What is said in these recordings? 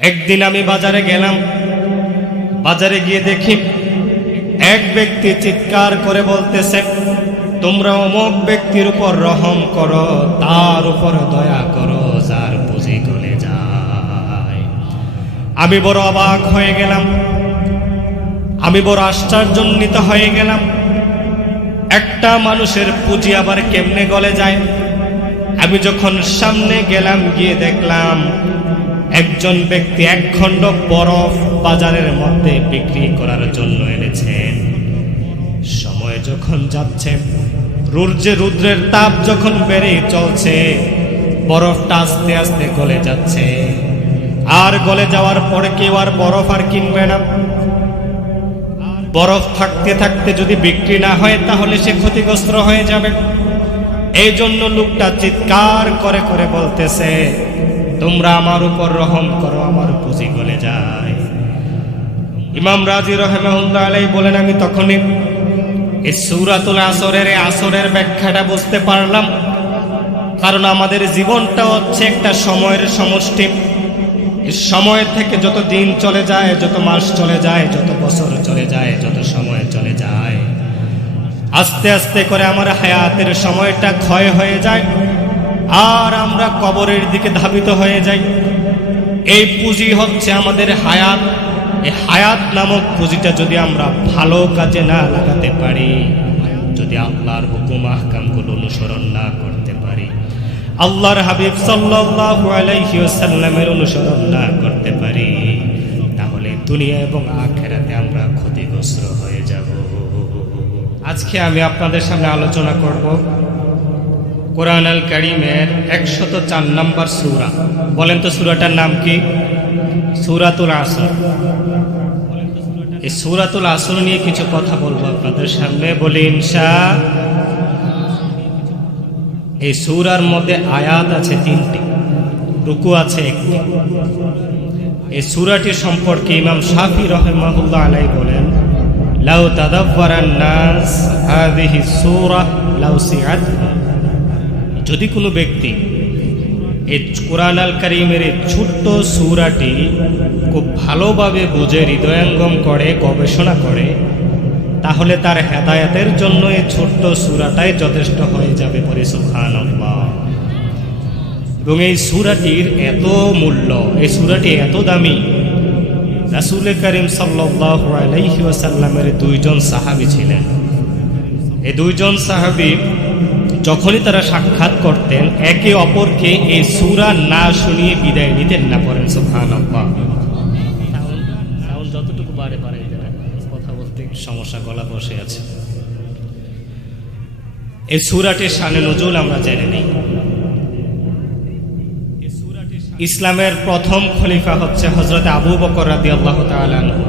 একদিন আমি বাজারে গেলাম, বাজারে গিয়ে দেখি এক ব্যক্তি চিৎকার করে বলতেছে, তোমরা অমুক ব্যক্তির উপর রহম করো, তার উপর দয়া করো, যার পুঁজি গলে যায়। আমি বড় অবাক হয়ে গেলাম, আমি বড় আশ্চর্যান্বিত হয়ে গেলাম। একটা মানুষের পুঁজি আবার কেমনে গলে যায়? আমি যখন সামনে গেলাম, গিয়ে দেখলাম একজন ব্যক্তি এক খণ্ড বরফ বাজারের মধ্যে বিক্রি করার জন্য এনেছেন। সময় যখন যাচ্ছে, রুদ্রের তাপ যখন বেড়ে চলছে, বরফটা আস্তে আস্তে গলে যাচ্ছে। আর গলে যাওয়ার পরে কেউ আর বরফ আর কিনবে না। বরফ থাকতে থাকতে যদি বিক্রি না হয়, তাহলে সে ক্ষতিগ্রস্ত হয়ে যাবে। এই জন্য লোকটা চিৎকার করে করে বলতেছে, তোমরা আমার উপর রহম করো, আমার পুঁজি গলে যায়। ইমাম রাজি রাহিমাহুল্লাহ আলাইহি বলেন, আমি তখনই এই সূরাতুল আসরের ব্যাখ্যাটা বুঝতে পারলাম। কারণ আমাদের জীবনটা হচ্ছে একটা সময়ের সমষ্টি। এই সময় থেকে যত দিন চলে যায়, যত মাস চলে যায়, যত বছর চলে যায়, যত সময় চলে যায়, আস্তে আস্তে করে আমার হায়াতের সময়টা ক্ষয় হয়ে যায়, আর আমরা কবরের দিকে ধাবিত হয়ে যাই। এই পুঁজি হচ্ছে আমাদের হায়াত। এই হায়াত নামক পুঁজিটা যদি আমরা ভালো কাজে না লাগাতে পারি, যদি আল্লাহর হুকুম আহকামগুলো অনুসরণ না করতে পারি, আল্লাহর হাবিব সাল্লাল্লাহু আলাইহি ওয়াসাল্লামের অনুসরণ না করতে পারি, তাহলে দুনিয়া এবং আখিরাতে আমরা ক্ষতিগ্রস্ত হয়ে যাব। আজকে আমি আপনাদের সামনে আলোচনা করব কোরআন আল কারীমের 104 নম্বর সূরা। বলেন তো সূরাটার নাম কি? সূরাতুল আসর। এই সূরাতুল আসর নিয়ে কিছু কথা বলবো আপনাদের সামনে। বলি ইনশাআল্লাহ। এই সূরার মধ্যে আয়াত আছে 3টি, রুকু আছে 1টি। এই সূরাটি সম্পর্কে ইমাম শাফি রাহিমাহুল্লাহ আলাইহি বলেন, লাউ তাদাব্বারান নাস হাযিহি সূরা লাউ সিআত। যদি কোনো ব্যক্তি এই কোরআন আল কারীমের এই ছোট্ট সূরাটি খুব ভালোভাবে বুঝে, হৃদয়ঙ্গম করে, গবেষণা করে, তাহলে তার হেদায়েতের জন্য এই ছোট্ট সূরাটাই যথেষ্ট হয়ে যাবে। পরে সুবহানাল্লাহ। এবং এই সূরাটির এত মূল্য, এই সূরাটি এত দামি। রাসূল করিম সাল্লাল্লাহু আলাইহি ওয়াসাল্লামের 2জন সাহাবী ছিলেন। এই 2জন সাহাবী যখনই তারা সাক্ষাৎ করতেন, একে অপরকে এই সূরা না শুনিয়ে বিদায় নিতেন না। পড়েন সুবহানাল্লাহ। সাউন্ড যতটুকু বাড়ে কথা বলতে সমস্যা, গলা বসে আছে। এই সূরাটির শানে নজুল আমরা জেনে নেই। ইসলামের প্রথম খলিফা হচ্ছে হযরত আবু বকর রাদিয়াল্লাহু তাআলা আনহু।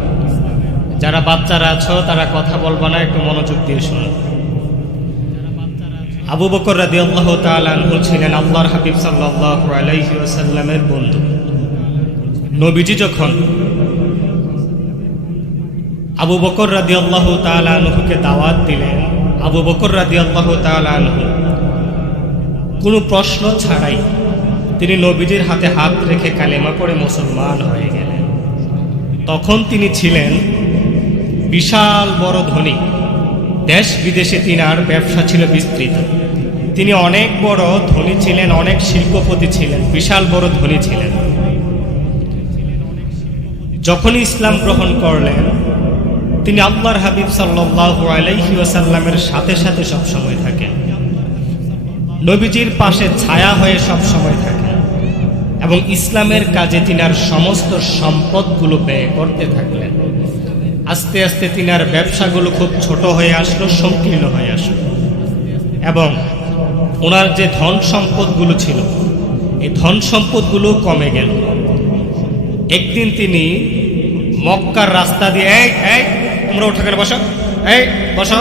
যারা বাচ্চারা আছো তারা কথা বলবা না, একটু মনোযোগ দিয়ে শুনো। আবু বকর রাদিয়াল্লাহু তাআলা আনহু ছিলেন আল্লাহর হাবিব সাল্লাল্লাহু আলাইহি ওয়াসাল্লামের বন্ধু। নবীজি যখন আবু বকর রাদিয়াল্লাহু তাআলা আনহুকে দাওয়াত দিলেন, আবু বকর রাদিয়াল্লাহু তাআলা আনহু কোনো প্রশ্ন ছাড়াই তিনি নবীজির হাতে হাত রেখে কালেমা পড়ে মুসলমান হয়ে গেলেন। তখন তিনি ছিলেন বিশাল বড় ধনী। দেশ বিদেশে তিনার ব্যবসা ছিল বিস্তৃত। তিনি অনেক বড় ধনী ছিলেন, অনেক শিল্পপতি ছিলেন, বিশাল বড় ধনী ছিলেন। যখন ইসলাম গ্রহণ করলেন, তিনি আল্লাহর হাবিব সাল্লাল্লাহু আলাইহি ওয়াসাল্লামের সাথে সাথে সব সময় থাকেন, নবীজির পাশে ছায়া হয়ে সব সময় থাকেন, এবং ইসলামের কাজে তিনার সমস্ত সম্পদগুলো ব্যয় করতে থাকলেন। আস্তে আস্তে তিনার ব্যবসাগুলো খুব ছোট হয়ে আসলো, সংকীর্ণ হয়ে আসলো, এবং ওনার যে ধন সম্পদগুলো ছিল, এই ধন সম্পদগুলো কমে গেল। একদিন তিনি মক্কার রাস্তা দিয়ে, এই তোমরা উঠে গেলে বসো, এই বসো,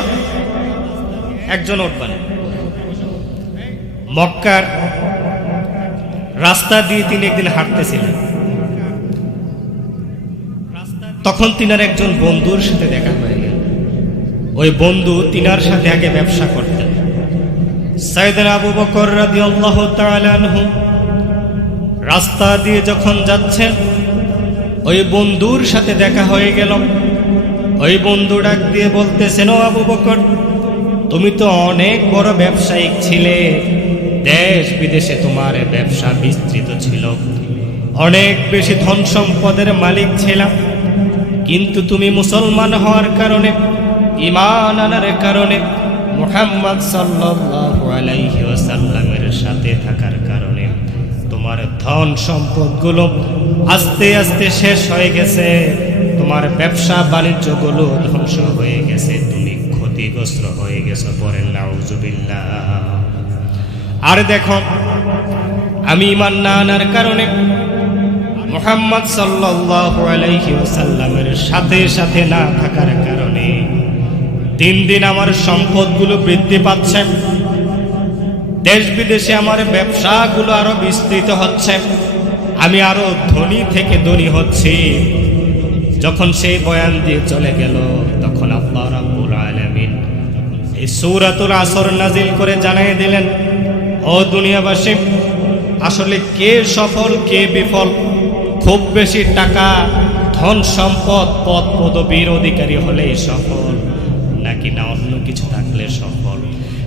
একজন উঠবে না। মক্কার রাস্তা দিয়ে তিনি একদিন হাঁটতেছিলেন। তখন তিনার একজন বন্ধুর সাথে দেখা হয়ে গেল। ওই বন্ধু তিনার সাথে আগে ব্যবসা করতেন। সাইয়েদনা আবু বকর রাদিয়াল্লাহু তাআলা আনহু রাস্তা দিয়ে যখন যাচ্ছেন, ওই বন্ধুর সাথে দেখা হয়ে গেল। ওই বন্ধু ডাক দিয়ে বলতেছেন, ও আবু বকর, তুমি তো অনেক বড় ব্যবসায়িক ছিলে, দেশ বিদেশে তোমার ব্যবসা বিস্তৃত ছিল, অনেক বেশি ধন সম্পদের মালিক ছিলাম, কিন্তু তুমি মুসলমান হওয়ার কারণে, ঈমান আনার কারণে, মুহাম্মদ সাল্লাল্লাহু আলাইহি ওয়াসাল্লামের সাথে থাকার কারণে তোমার ধন সম্পদগুলো আস্তে আস্তে শেষ হয়ে গেছে, তোমার ব্যবসা বাণিজ্যগুলো ধ্বংস হয়ে গেছে, তুমি ক্ষতিগ্রস্ত হয়ে গেছো। পড়েন নাউজুবিল্লাহ। আর দেখো, আমি ঈমান না আনার কারণে, মুহাম্মদ সাল্লাল্লাহু আলাইহি ওয়াসাল্লামের সাথে না থাকার কারণে দিন দিন আমার সম্পদগুলো বৃদ্ধি পাচ্ছে, দেশ বিদেশে আমার ব্যবসাগুলো আরো বিস্তৃত হচ্ছে, আমি আরো ধনী থেকে ধনী হচ্ছি। যখন সেই বয়ান দিয়ে চলে গেল, তখন আল্লাহ রাব্বুল আলামিন এই সূরাতুল আসর নাজিল করে জানিয়ে দিলেন, ও দুনিয়াবাসী, আসলে কে সফল কে বিফল, খুব বেশি টাকা ধন সম্পদ পদ পদবীর অধিকারী হলেই সফল, নাকি না অন্য কিছু থাকলে সফল,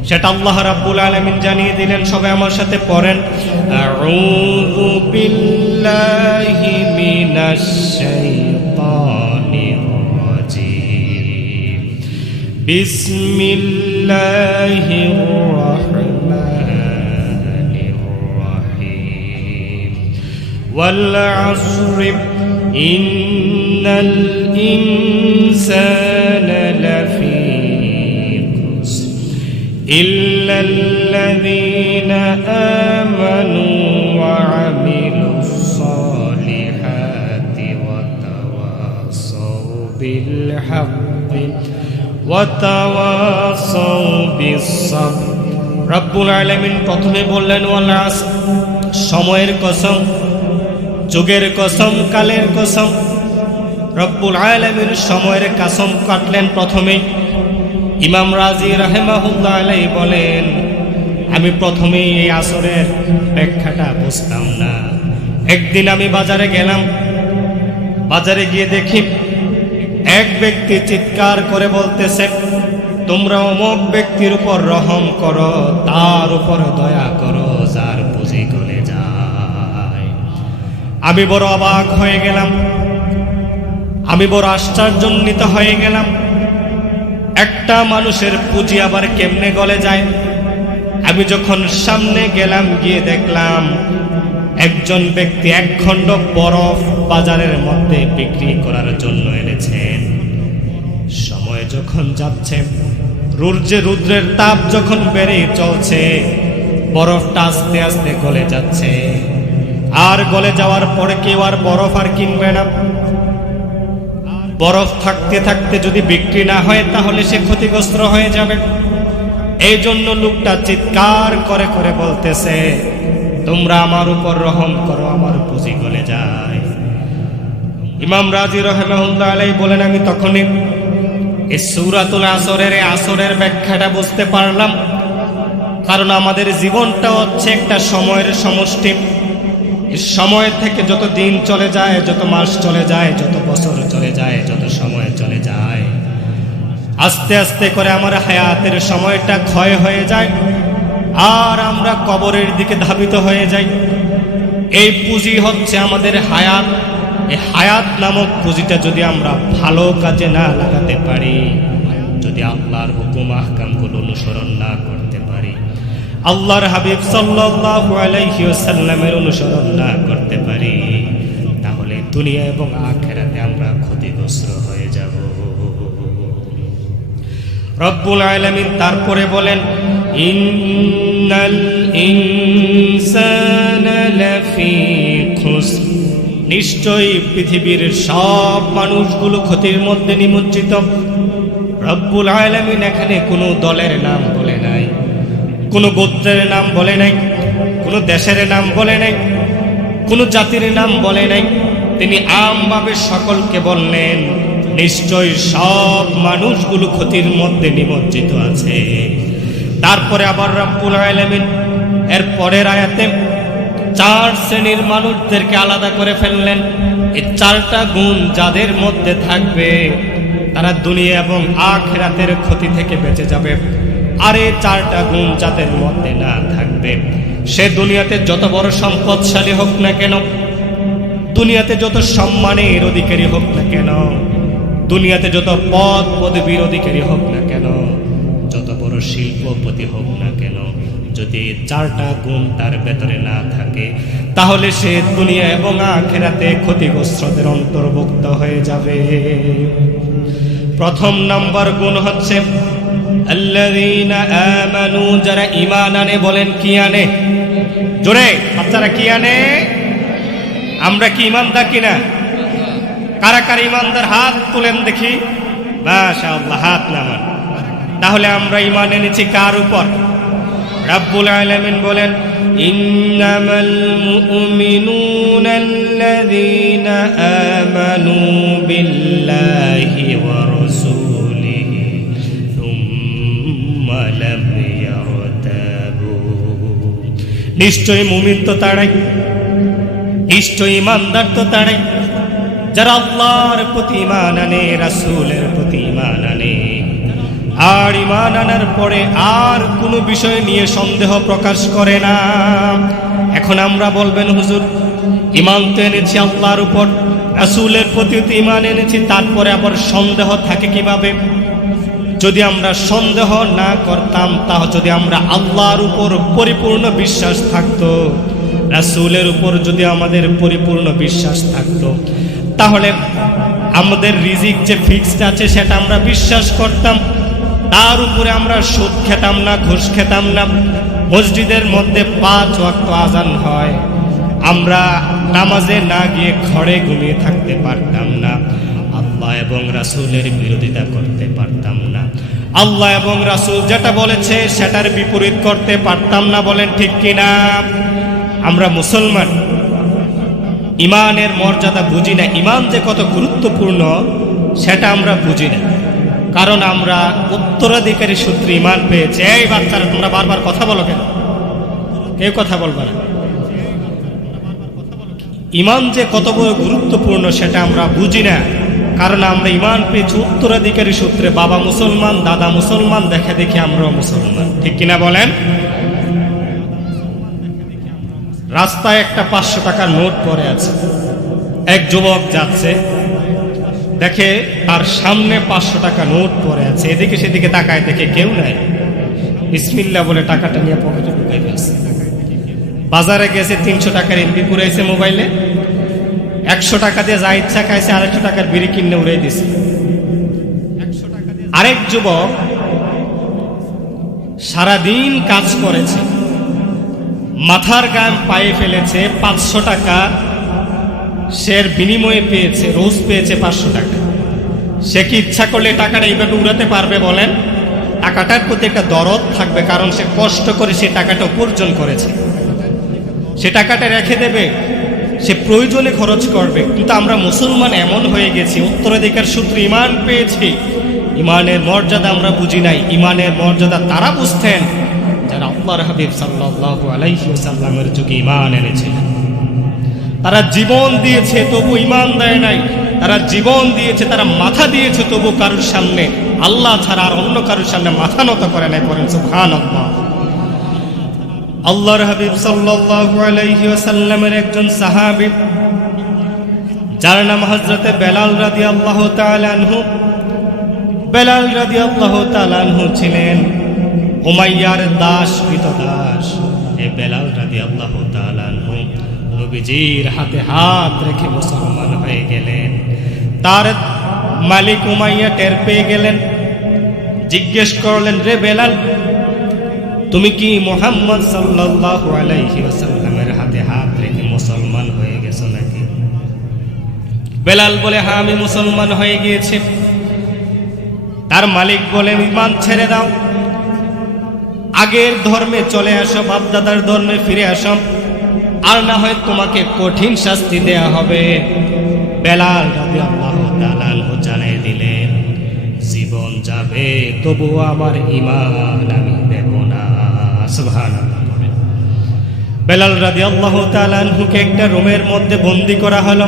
সেটা আল্লাহ রাব্বুল আলামিন জানিয়ে দিলেন। সবাই আমার সাথে পড়েন, আউযু বিল্লাহি মিনাশ শাইতানির রাজীম, বিসমিল্লাহির রাহমানির রাহিম, ওয়াল আসরি ইন্নাল ইনসানা লাফি إلا الذين آمنوا وعملوا الصالحات وتواصوا بالحق وتواصوا بالصبر। রব্বুল আলামিন প্রথমে বললেন, ওয়াল আসর, সময়ের কসম, যুগের কসম, কালের কসম। রব্বুল আলামিন সময়ের কসম কাটলেন প্রথমে। ইমাম রাজি রাহিমাহুল্লাহ আলাইহি বলেন, আমি প্রথমেই এই আসরের ব্যাখ্যাটা বুঝতাম না। একদিন আমি বাজারে গেলাম, বাজারে গিয়ে দেখি এক ব্যক্তি চিৎকার করে বলতেছে, তোমরা অমুক ব্যক্তির উপর রহম করো, তার উপর দয়া করো, যার পুঁজি গলে যায়। আমি বড় অবাক হয়ে গেলাম, আমি বড় আশ্চর্যান্বিত হয়ে গেলাম। একটা মানুষের পুঁজি আবার কেমনে গলে যায়? আমি যখন সামনে গেলাম, গিয়ে দেখলাম একজন ব্যক্তি এক খণ্ড বরফ বাজারের মধ্যে বিক্রি করার জন্য এনেছেন। সময় যখন যাচ্ছে, রুদ্রের তাপ যখন বেড়ে চলছে, বরফটা আস্তে আস্তে গলে যাচ্ছে। আর গলে যাওয়ার পরে কেউ আর বরফ আর কিনবে না। বরফ থাকতে থাকতে যদি বিক্রি না হয়, তাহলে সে ক্ষতিগ্রস্ত হয়ে যাবে। এই জন্য লোকটা চিৎকার করে করে বলতেছে, তোমরা আমার উপর রহম করো, আমার পুঁজি গলে যায়। ইমাম রাজি রাহিমাহুল্লাহ আলাইহি বলেন, আমি তখনই এই সূরাতুল আসরের ব্যাখ্যাটা বুঝতে পারলাম। কারণ আমাদের জীবনটা হচ্ছে একটা সময়ের সমষ্টি। সময় থেকে যত দিন চলে যায়, যত মাস চলে যায়, যত বছর চলে যায়, যত সময় চলে যায়, আস্তে আস্তে করে আমার হায়াতের সময়টা ক্ষয় হয়ে যায়, আর আমরা কবরের দিকে ধাবিত হয়ে যাই। এই পুঁজি হচ্ছে আমাদের হায়াত। এই হায়াত নামক পুঁজিটা যদি আমরা ভালো কাজে না লাগাতে পারি, যদি আল্লাহর হুকুম আহকামগুলো অনুসরণ না করতে পারি, আল্লাহর হাবিব সাল্লাল্লাহু আলাইহি ওয়াসাল্লামের অনুসরণ না করতে পারি, তাহলে দুনিয়া এবং আখিরাতে আমরা ক্ষতিগ্রস্ত হয়ে যাব। রব্বুল আলামিন তারপরে বলেন, ইন্নাল ইনসানা লাফি খুসর, নিশ্চয়ই পৃথিবীর সব মানুষগুলো ক্ষতির মধ্যে নিমজ্জিত। রব্বুল আলামিন এখানে কোনো দলের নাম বলে নাই, কোনো গোত্রের নাম বলে নাই, কোনো দেশের নাম বলে নাই, কোনো জাতির নাম বলে নাই। তিনি আমভাবে সকলকে বললেন, নিশ্চয় সব মানুষগুলো ক্ষতির মধ্যে নিমজ্জিত আছে। তারপরে আবার রব্বুল আলামিন এর পরের আয়াতে চার শ্রেণীর মানুষদেরকে আলাদা করে ফেললেন। এই চারটা গুণ যাদের মধ্যে থাকবে তারা দুনিয়া এবং আখিরাতের ক্ষতি থেকে বেঁচে যাবে। আর এই চারটা গুণ যাদের মধ্যে না থাকবে, সে দুনিয়াতে যত বড় সম্পদশালী হোক না কেন, দুনিয়াতে যত সম্মানের অধিকারী হোক না কেন, দুনিয়াতে যত পদ পদবীর অধিকারী হোক না কেন, যত বড় শিল্পপতি হোক না কেন, যদি চারটা গুণ তার ভেতরে না থাকে তাহলে সে দুনিয়া এবং আখিরাতে ক্ষতিগ্রস্তদের অন্তর্ভুক্ত হয়ে যাবে। প্রথম নম্বর গুণ হচ্ছে আল্লাযীনা আমানু, যারা ঈমান আনে। বলেন কি আনে? জোরে বাচ্চারা কি আনে? আমরা কি ঈমানদার কিনা? কারা কারা ঈমানদার হাত তুলেন দেখি। মাশাআল্লাহ, হাত নামান। তাহলে আমরা ঈমান এনেছি কার উপর? রাব্বুল আলামিন বলেন ইন্নামাল মুমিনুনা আল্লাযীনা আমানু বিল্লাহি ওয়া রাসূলিহি সুম্মা লাম ইয়ারতাবু। নিশ্চয়ই মুমিন তো তারাই, নিশ্চয়ই ঈমানদার তো তারাই যারা আল্লাহর প্রতি ঈমান আনে, রাসূলের প্রতি ঈমান আনে, আর ঈমান আনার পরে আর কোনো বিষয় নিয়ে সন্দেহ প্রকাশ করে না। এখন আমরা বলবেন হুজুর ঈমান তো এনেছি আল্লাহর উপর, রাসূলের প্রতি তো ঈমান এনেছি, তারপরে আবার সন্দেহ থাকে কিভাবে? যদি আমরা সন্দেহ না করতাম, তাহলে যদি আমরা আল্লাহর উপর পরিপূর্ণ বিশ্বাস থাকতো, রাসূলের উপর যদি আমাদের পরিপূর্ণ বিশ্বাস থাকতো, তাহলে আমাদের রিজিক যে ফিক্সড আছে সেটা আমরা বিশ্বাস করতাম। তার উপরে আমরা সুদ খেতাম না, ঘুষ খেতাম না। মসজিদের মধ্যে 5 ওয়াক্ত আজান হয়, আমরা নামাজে না গিয়ে ঘরে ঘুমিয়ে থাকতে পারতাম না। আল্লাহ এবং রাসূলের বিরোধিতা করতে পারতাম না। আল্লাহ এবং রাসূল যেটা বলেছে সেটার বিপরীত করতে পারতাম না। বলেন ঠিক কিনা? আমরা মুসলমান, ঈমানের মর্যাদা বুঝি না। ঈমান যে কত গুরুত্বপূর্ণ সেটা আমরা বুঝি না, কারণ আমরা উত্তরাধিকারী সূত্রে ঈমান পেয়েছি। এই বাচ্চারা তোমরা বারবার কথা বলো কেন? কেউ কথা বলবে না। ঈমান যে কত বড় গুরুত্বপূর্ণ সেটা আমরা বুঝি না, কারণ আমরা ঈমান পেয়েছি উত্তরাধিকারী সূত্রে। বাবা মুসলমান, দাদা মুসলমান, দেখে দেখে আমরাও মুসলমান। ঠিক কিনা বলেন? রাস্তায় একটা 500 টাকার নোট পড়ে আছে, এক যুবক যাচ্ছে, দেখে তার সামনে 500 টাকা নোট পড়ে আছে, এদিকে সেদিকে তাকায়, দেখে কেউ নাই, বিসমিল্লাহ বলে টাকাটা নিয়ে পকেটে ঢুকাই ফেলছে। বাজারে গেছে, 300 টাকার এমবি পুরাইছে মোবাইলে, 100 টাকা দিয়ে যা ইচ্ছা খাইছে, 250 টাকার বিড়ি কিনে উড়াই দিছে। আরেক যুবক সারাদিন কাজ করেছে, মাথার গাম পায়ে ফেলেছে, 500 টাকা সে বিনিময়ে পেয়েছে, রোজ পেয়েছে 500 টাকা। সে কি ইচ্ছা করলে টাকাটা এইভাবে উড়াতে পারবে? বলেন। টাকাটার প্রতি একটা দরদ থাকবে, কারণ সে কষ্ট করে সে টাকাটা উপার্জন করেছে, সে টাকাটা রেখে দেবে, সে প্রয়োজনে খরচ করবে। কিন্তু আমরা মুসলমান এমন হয়ে গেছি, উত্তরাধিকার সূত্রে ঈমান পেয়েছি, ঈমানের মর্যাদা আমরা বুঝি নাই। ঈমানের মর্যাদা তারা বুঝতেন যারা আল্লাহর হাবিব সাল্লাল্লাহু আলাইহি ওয়াসাল্লামের যুগে ঈমান এনেছিলেন। তারা জীবন দিয়েছে তবু ঈমান দেয় নাই, তারা জীবন দিয়েছে, তারা মাথা দিয়েছে, তবু কারোর সামনে আল্লাহ ছাড়া আর অন্য কারোর সামনে মাথা নত করে নাই। পড়েন সুবহানাল্লাহ। আল্লাহর হাবিব সাল্লাল্লাহু আলাইহি ওয়াসাল্লামের একজন সাহাবী যার নাম হযরতে বেলাল রাদিয়াল্লাহু তাআলা আনহু। বেলাল রাদিয়াল্লাহু তাআলা আনহু ছিলেন উমাইয়ার দাস, কৃতদাস। এই বেলাল রাদিয়াল্লাহু তাআলা আনহু নবীজির হাতে হাত রেখে মুসলমান হয়ে গেলেন। তার মালিক উমাইয়া টের পেয়ে গেলেন, জিজ্ঞেস করলেন, রে বেলাল, তুমি কি মুহাম্মদ সাল্লাল্লাহু আলাইহি ওয়াসাল্লামের হাতে হাত রেখে মুসলমান হয়ে গেছো নাকি? বেলাল বলে, হ্যাঁ আমি মুসলমান হয়ে গিয়েছি। তার মালিক বলে, ঈমান ছেড়ে দাও, আগের ধর্মে চলে আসো, বাপদাদার ধর্মে ফিরে আসো, আর না হয় তোমাকে কঠিন শাস্তি দেয়া হবে। বেলাল রাদিয়াল্লাহু তাআলা আনহু জানিয়ে দিলেন, জীবন যাবে তবুও আমার ঈমান আমি দেব না। সুবহানাল্লাহ। বেলাল রাদিয়াল্লাহু তাআলা আনহুকে একটা রুমের মধ্যে বন্দী করা হলো।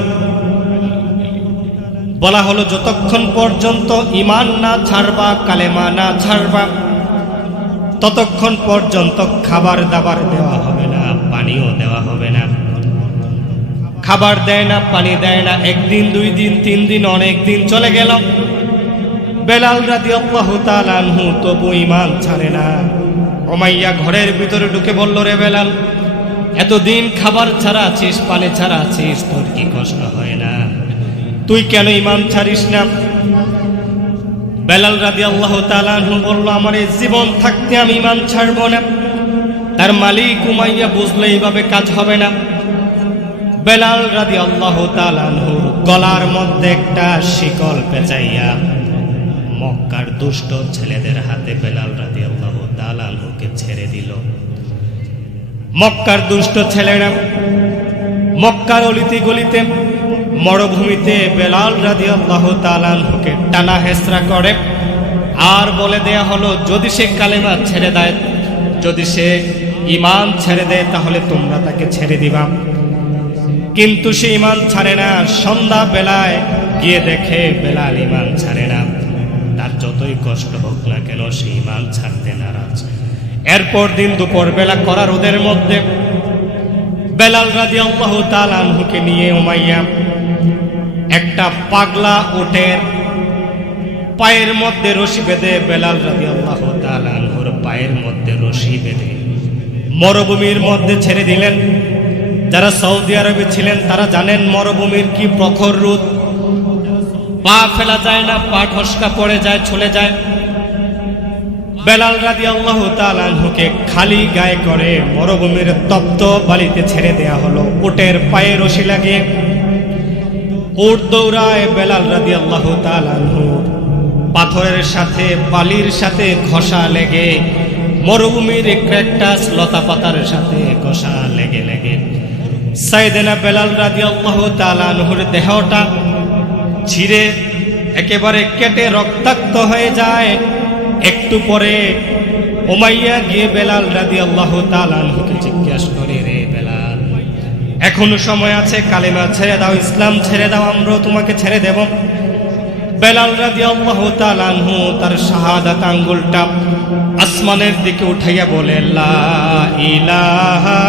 বলা হলো যতক্ষণ পর্যন্ত ঈমান না ছাড়বা, কালেমা না ছাড়বা, ততক্ষণ পর্যন্ত খাবার দাবার দেওয়া হবে না, পানিও দেওয়া হবে না। খাবার দেয় না, পানি দেয় না। একদিন, 2 দিন, 3 দিন, অনেক দিন চলে গেল। বেলাল রাদিয়াল্লাহু তাআলা আনহু তবু ঈমান ছাড়ে না। উমাইয়া ঘরের ভিতরে ঢুকে বলল, রে বেলাল, এতদিন খাবার ছাড়া আছিস, পানি ছাড়া আছিস, তোর কি কষ্ট হয় না? তুই কেন ঈমান ছাড়িস না? বেলাল রাদিয়াল্লাহু তাআলা আনহু বলল, আমার এই জীবন থাকতে আমি ঈমান ছাড়ব না। তার মালিক উমাইয়া বুঝলে এইভাবে কাজ হবে না। বেলাল রাদিয়াল্লাহু তাআলা আনহুর গলার মধ্যে একটা শিকল পেঁচাইয়া মক্কার দুষ্ট ছেলেদের হাতে বেলাল রাদিয়াল্লাহু তাআলা আনহুকে ছেড়ে দিল। মক্কার দুষ্ট ছেলেরা মক্কার অলিতে গলিতে, মরুভূমিতে বেলাল রাদিয়াল্লাহু তাআলা আনহুকে টানা হেসরা করে। আর বলে দেয়া হলো, যদি সে কালেমা ছেড়ে দেয়, যদি সে ঈমান ছেড়ে দেয়, তাহলে তোমরা তাকে ছেড়ে দিবা। কিন্তু সে ঈমান ছাড়ে না। সন্ধ্যা বেলায় গিয়ে দেখে বেলাল ঈমান ছাড়ে না। তার যতই কষ্ট হোক না কেন, সে ঈমান ছাড়তে নারাজ। এরপর দিন দুপুর বেলা করা রোদের মধ্যে বেলাল রাদিয়াল্লাহু তাআলা আনহুকে নিয়ে উমাইয়া একটা পাগলা উটের পায়ের মধ্যে রশি বেঁধে, বেলাল রাদিয়াল্লাহু তাআলা আনহুর পায়ের মধ্যে রশি বেঁধে মরুভূমির মধ্যে ছেড়ে দিলেন। যারা সৌদি আরবে ছিলেন তারা জানেন মরুভূমির কি প্রখর রোদ। পা ফেলা যায় না, পা ঠসকা পড়ে যায়, চলে যায়। বেলাল রাদিয়াল্লাহু তাআলা আনহুকে খালি গায়ে করে মরুভূমির তপ্ত বালিতে ছেড়ে দেয়া হলো, উটের পায়ে রশি লাগিয়ে। উট দৌড়ায়, বেলাল রাদিয়াল্লাহু তাআলা আনহু পাথরের সাথে, বালির সাথে ঘষা লেগে, মরুভূমির ক্র্যাকটাস লতা পাতার সাথে ঘষা লেগে লেগে সাইয়েদনা বেলাল রাদিয়াল্লাহু তাআলা আনহুর দেহটা ছিঁড়ে একেবারে কেটে রক্তাক্ত হয়ে যায়। একটু পরে উমাইয়া গিয়ে বেলাল রাদিয়াল্লাহু তাআলা আনহুকে জিজ্ঞাসা করে, রে বেলাল, এখনো সময় আছে, কালেমা ছেড়ে দাও, ইসলাম ছেড়ে দাও, আমরাও তোমাকে ছেড়ে দেব। বেলাল রাদিয়াল্লাহু তাআলা আনহু তার শাহাদাত আঙ্গুলটা আসমানের দিকে উঠাইয়া বলে, লা ইলাহা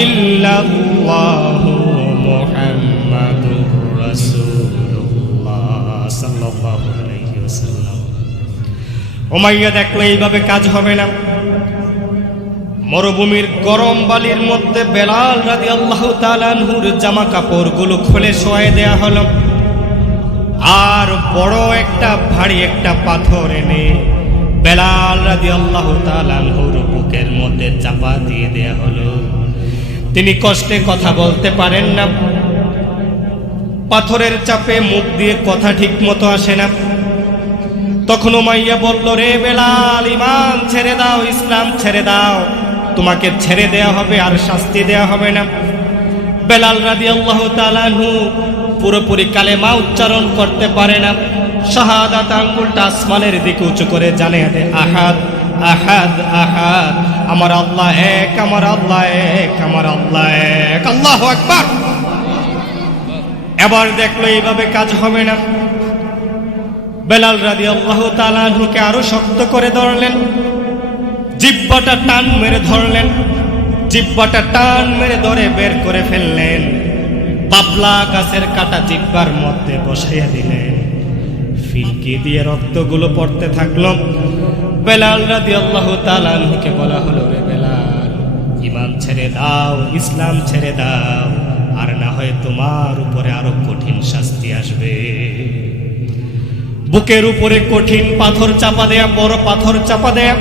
ইল্লাল্লাহু মুহাম্মাদুর রাসূলুল্লাহ সাল্লাল্লাহু আলাইহি ওয়াসাল্লাম। উমাইয়া দেখলো এইভাবে কাজ হবে না। মরুভূমির গরম বালির মধ্যে বেলাল রাদিয়াল্লাহু তাআলা আনহুর জামা কাপড়গুলো খুলে শোয়ায় দেয়া হলো। আর বড় একটা ভারী একটা পাথর এনে বেলাল রাদিয়াল্লাহু তাআলা আনহুর বুকের মধ্যে চাপা দিয়ে দেয়া হলো। তিনি কষ্টে কথা বলতে পারেন না, পাথরের চাপে মুখ দিয়ে কথা ঠিক মতো আসে না। তখন উমাইয়া বলল, রে বেলাল, ঈমান ছেড়ে দাও, ইসলাম ছেড়ে দাও, তোমাকে ছেড়ে দেয়া হবে, আর শাস্তি দেয়া হবে না। বেলাল রাদিয়াল্লাহু তাআলা আনহু পুরোপুরি কালেমা উচ্চারণ করতে পারে না। শাহাদাত আঙ্গুলটা আসমানের দিকে উঁচু করে জানিয়ে দেয়, আহাদ আহাদ আহাদ, আমার আল্লাহ এক, আমার আল্লাহ এক, আমার আল্লাহ এক, আল্লাহু আকবার। এবার দেখলো এইভাবে কাজ হবে না। বেলাল রাদিয়াল্লাহু তাআলা আনহুকে আরো শক্ত করে ধরলেন, জিহ্বাটা টান মেরে ধরলেন, জিহ্বাটা টান মেরে ধরে বের করে ফেললেন। বাবলা গাছের কাটা জিহ্বার মধ্যে বসাইয়া দিলেন। ফিলকি দিয়ে রক্তগুলো পড়তে থাকলো। বেলাল রাদিয়াল্লাহু তাআলা আনহুকে বলা হলো, রে বেলাল, ঈমান ছেড়ে দাও, ইসলাম ছেড়ে দাও, আর না হয় তোমার উপরে আরো কঠিন শাস্তি আসবে। বুকের উপরে কঠিন পাথর চাপা দেয়া, বড় পাথর চাপা দেয়া,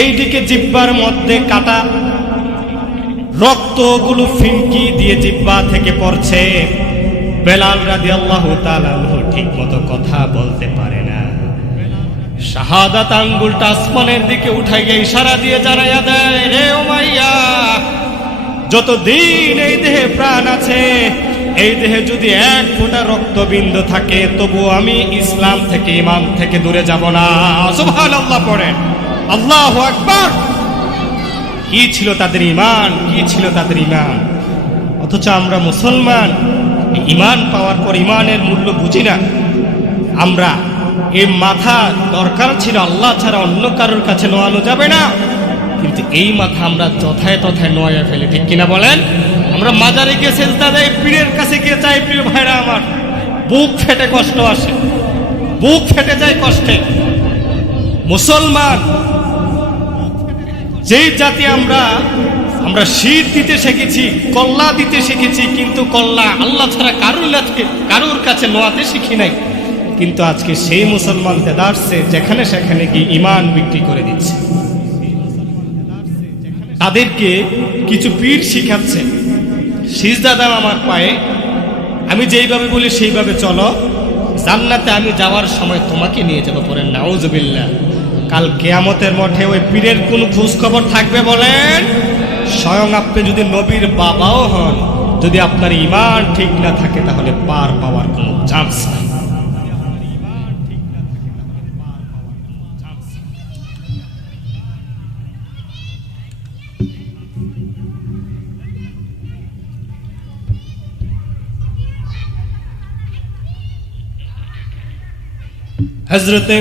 এইদিকে জিহ্বার মধ্যে কাটা, রক্তগুলো ফিনকি দিয়ে জিহ্বা থেকে পড়ছে। বেলাল রাদিয়াল্লাহু তাআলা আনহু ঠিক মতো কথা বলতে পারে না। শাহাদাত আঙ্গুলটা আসমানের দিকে উঠাইয়া ইশারা দিয়ে জানাইয়া দেয়, রে উমাইয়া, যতদিন এই দেহে প্রাণ আছে, এই দেহে যদি এক ফোঁটা রক্তবিন্দু থাকে, তবু আমি ইসলাম থেকে, ঈমান থেকে দূরে যাব না। সুবহানাল্লাহ পড়েন, আল্লাহু আকবার। কি ছিল তাদের ঈমান, কি ছিল তাদের ঈমান। অথচ আমরা মুসলমান ঈমান পাওয়ার পর ঈমানের মূল্য বুঝি না। আমরা এই মাথা দরকার ছিল আল্লাহ ছাড়া অন্য কারোর কাছে নোয়ানো যাবে না, কিন্তু এই মাথা আমরা যথায় তথায় নোয়া ফেলে, ঠিক কিনা বলেন? আমরা মাজারে গিয়ে সেজদা দেই, পীরের কাছে গিয়ে চাই, প্রিয় ভাইরা আমার, বুক ফেটে কষ্ট আসে, বুক ফেটে যায় কষ্টে। মুসলমান যেই জাতি আমরা শীত দিতে শিখেছি, কল্লা দিতে শিখেছি, কিন্তু কল্লা আল্লাহ ছাড়া কারোর কাছে নোয়াতে শিখি নাই। কিন্তু আজকে সেই মুসলমান দেদারছে যেখানে সেখানে গিয়ে ঈমান বিক্রি করে দিচ্ছে। তাদেরকে কিছু পীর শিখাচ্ছে, সিজদা দাও আমার পায়ে, আমি যেইভাবে বলি সেইভাবে চলো, জান্নাতে আমি যাওয়ার সময় তোমাকে নিয়ে যাবো। পরে নাউজুবিল্লাহ, কাল কিয়ামতের মাঠে ওই পীরের কোন খোঁজ খবর থাকবে বলেন? স্বয়ং আপনি যদি নবীর বাবাও হন, যদি আপনার ঈমান ঠিক না থাকে তাহলে পার পাওয়ার কোনো চান্স নাই। হযরতে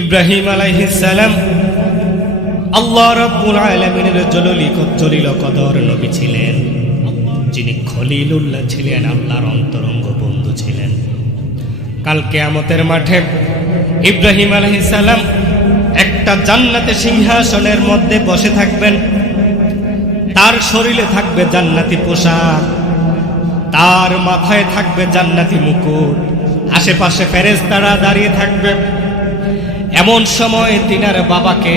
ইব্রাহিম আলাইহিস সালাম আল্লাহ রাব্বুল আলামিনের জলিল কদর নবী ছিলেন, যিনি খলিলুল্লাহ ছিলেন, আল্লাহর অন্তরঙ্গ বন্ধু ছিলেন। কাল কিয়ামতের মাঠে ইব্রাহিম আলাইহিস সালাম একটা জান্নাতে সিংহাসনের মধ্যে বসে থাকবেন, তার শরীরে থাকবে জান্নাতি পোশাক, তার মাথায় থাকবে জান্নাতি মুকুট, আশেপাশে ফেরেশতারা দাঁড়িয়ে থাকবে। এমন সময় তিনার বাবাকে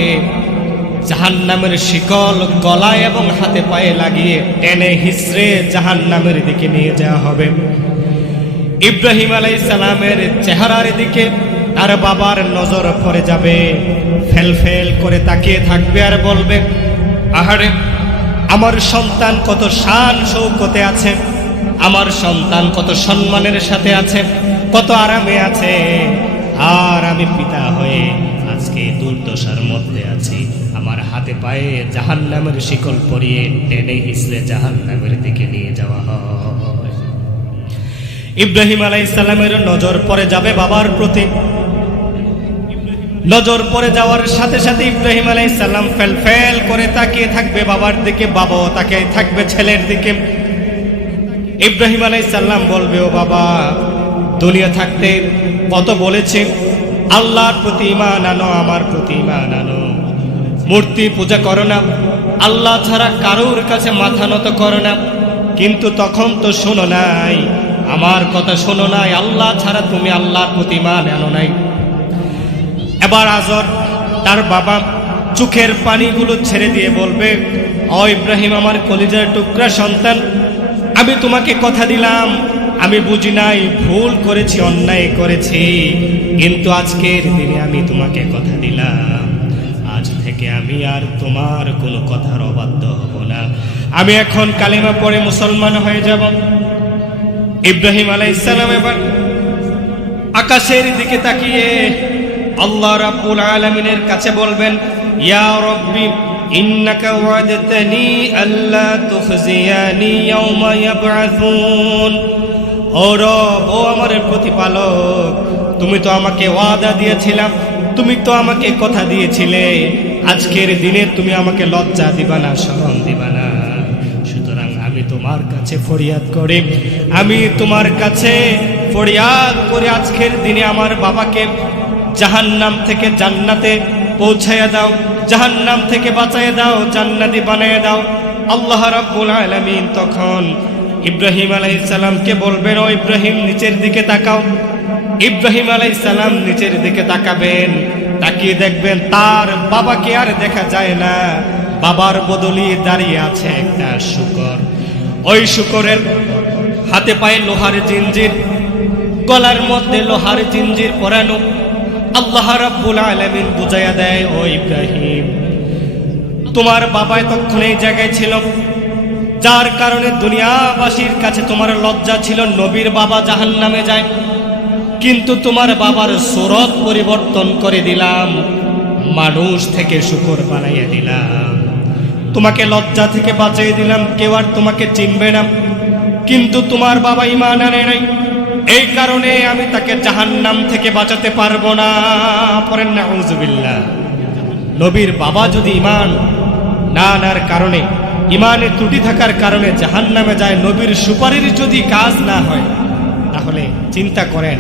জাহান্নামের শিকল গলায় এবং হাতে পায়ে লাগিয়ে টেনে হিসড়ে জাহান্নামের দিকে নিয়ে যাওয়া হবে। ইব্রাহিম আলাইহিস সালামের চেহারার দিকে তার বাবার নজর পড়ে যাবে, ফেল ফেল করে তাকিয়ে থাকবে আর বলবে, আহারে, আমার সন্তান কত শান শৌকতে আছে, আমার সন্তান কত সম্মানের সাথে আছে, কত আরামে আছে, আর আমি পিতা হয়ে আজকে দুর্দশার মধ্যে আছি। আমার হাতে পায়ে জাহান্নামের শিকল পরিয়ে টেনে হিসড়ে জাহান্নামের দিকে নিয়ে যাওয়া হয়। ইব্রাহিম আলাইহিস সালামের নজর পড়ে যাবে বাবার প্রতি। নজর পড়ে যাওয়ার সাথে সাথে ইব্রাহিম আলাইহিস সালাম ফেল ফেল করে তাকিয়ে থাকবে বাবার দিকে, বাবাও তাকিয়ে থাকবে ছেলের দিকে। ইব্রাহিম আলাইহিস সালাম বলবে, ও বাবা, দুনিয়া থাকতে কত বলেছে আল্লাহর প্রতি ঈমান আনো, আমার প্রতি ঈমান আনো, মূর্তি পূজা করো না, আল্লাহ ছাড়া কারোর কাছে মাথা নত করো না, কিন্তু তখন তো শোনো নাই, আমার কথা শোনো নাই, আল্লাহ ছাড়া তুমি আল্লাহর প্রতি ঈমান আনো নাই। এবার আজর তার বাবা চোখের পানিগুলো ছেড়ে দিয়ে বলবে, ও ইব্রাহিম, আমার কলিজার টুকরা সন্তান, আমি তোমাকে কথা দিলাম, আমি বুঝি নাই, ভুল করেছি, অন্যায় করেছি, কিন্তু আজকের দিনে আমি তোমাকে কথা দিলাম, আজ থেকে আমি আর তোমার কোনো কথার অবাধ্য হব না, আমি এখন কালিমা পড়ে মুসলমান হয়ে যাব। ইব্রাহিম আলাইহিস সালাম এবার আকাশের দিকে তাকিয়ে আল্লাহ রাব্বুল আলামিনের কাছে বলবেন, ইয়া রব্বি ইন্নাকা ওয়া'দাতানি আল্লা তুখজিয়ানি ইয়াওমা ইয়াবআসুন। ও রব, ও আমার প্রতিপালক, তুমি তো আমাকে ওয়াদা দিয়েছিলাম, তুমি তো আমাকে কথা দিয়েছিলে, আজকের দিনে তুমি আমাকে লজ্জা দিবা না, শরম দিবা না। সুতরাং আমি তোমার কাছে ফরিয়াদ করি, আমি তোমার কাছে ফরিয়াদ করে আজকের দিনে আমার বাবাকে জাহান্নাম থেকে জান্নাতে পৌঁছায়া দাও, জাহান্নাম থেকে বাঁচাইয়া দাও, জান্নাতি বানাইয়া দাও। আল্লাহ রাব্বুল আলামিন তখন ইব্রাহিম আলাইহিস সালামকে বলবেন, ও ইব্রাহিম, নিচের দিকে তাকাও। ইব্রাহিম আলাইহিস সালাম নিচের দিকে তাকাবেন, তাকিয়ে দেখবেন তার বাবাকে আর দেখা যায় না, বাবার বদলে দাঁড়িয়ে আছে একটা শূকর। ওই শূকরের হাতে পায়ে লোহার জিঞ্জির, গলার মধ্যে লোহার জিঞ্জির পরানো। আল্লাহ রাব্বুল আলামিন বুঝাইয়া দেয়, ও ইব্রাহিম, তোমার বাবা তখন এই জায়গায় ছিল, যার কারণে দুনিয়াবাসীর কাছে তোমার লজ্জা ছিল নবীর বাবা জাহান্নামে যায়, কিন্তু তোমার বাবার সুরত পরিবর্তন করে দিলাম, মানুষ থেকে শূকর বানাইয়া দিলাম, তোমাকে লজ্জা থেকে বাঁচিয়ে দিলাম, কেউ আর তোমাকে চিনবে না। কিন্তু তোমার বাবা ঈমান আনে নাই, এই কারণে আমি তাকে জাহান্নাম থেকে বাঁচাতে পারবো না। পড়েন নাউযুবিল্লাহ। নবীর বাবা যদি ঈমান না আনার কারণে, ঈমানে ত্রুটি থাকার কারণে জাহান্নামে যায়, নবীর সুপারিশ যদি কাজ না হয়, তাহলে চিন্তা করেন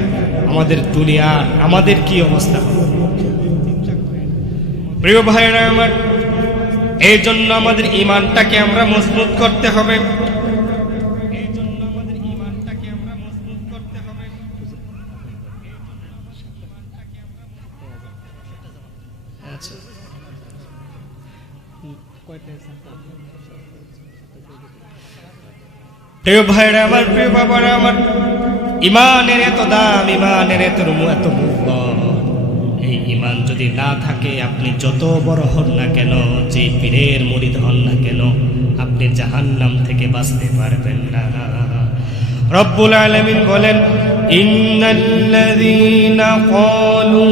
আমাদের দুনিয়ার আমাদের কি অবস্থা হবে। প্রিয় ভাইরা আমার, এই জন্য আমাদের ঈমানটাকে আমরা মজবুত করতে হবে। প্রিয় ভাইরা আমার, প্রিয় বাবারা আমার, ঈমানের এত দাম, ঈমানের এত মূল্য। এই ঈমান যদি না থাকে, আপনি যত বড় হন না কেন, যে পীরের মুরিদ হন না কেন, আপনি জাহান্নাম থেকে বাঁচতে পারবেন না। রব্বুল আলামিন বলেন, ইন্নাল্লাযীনা ক্বালু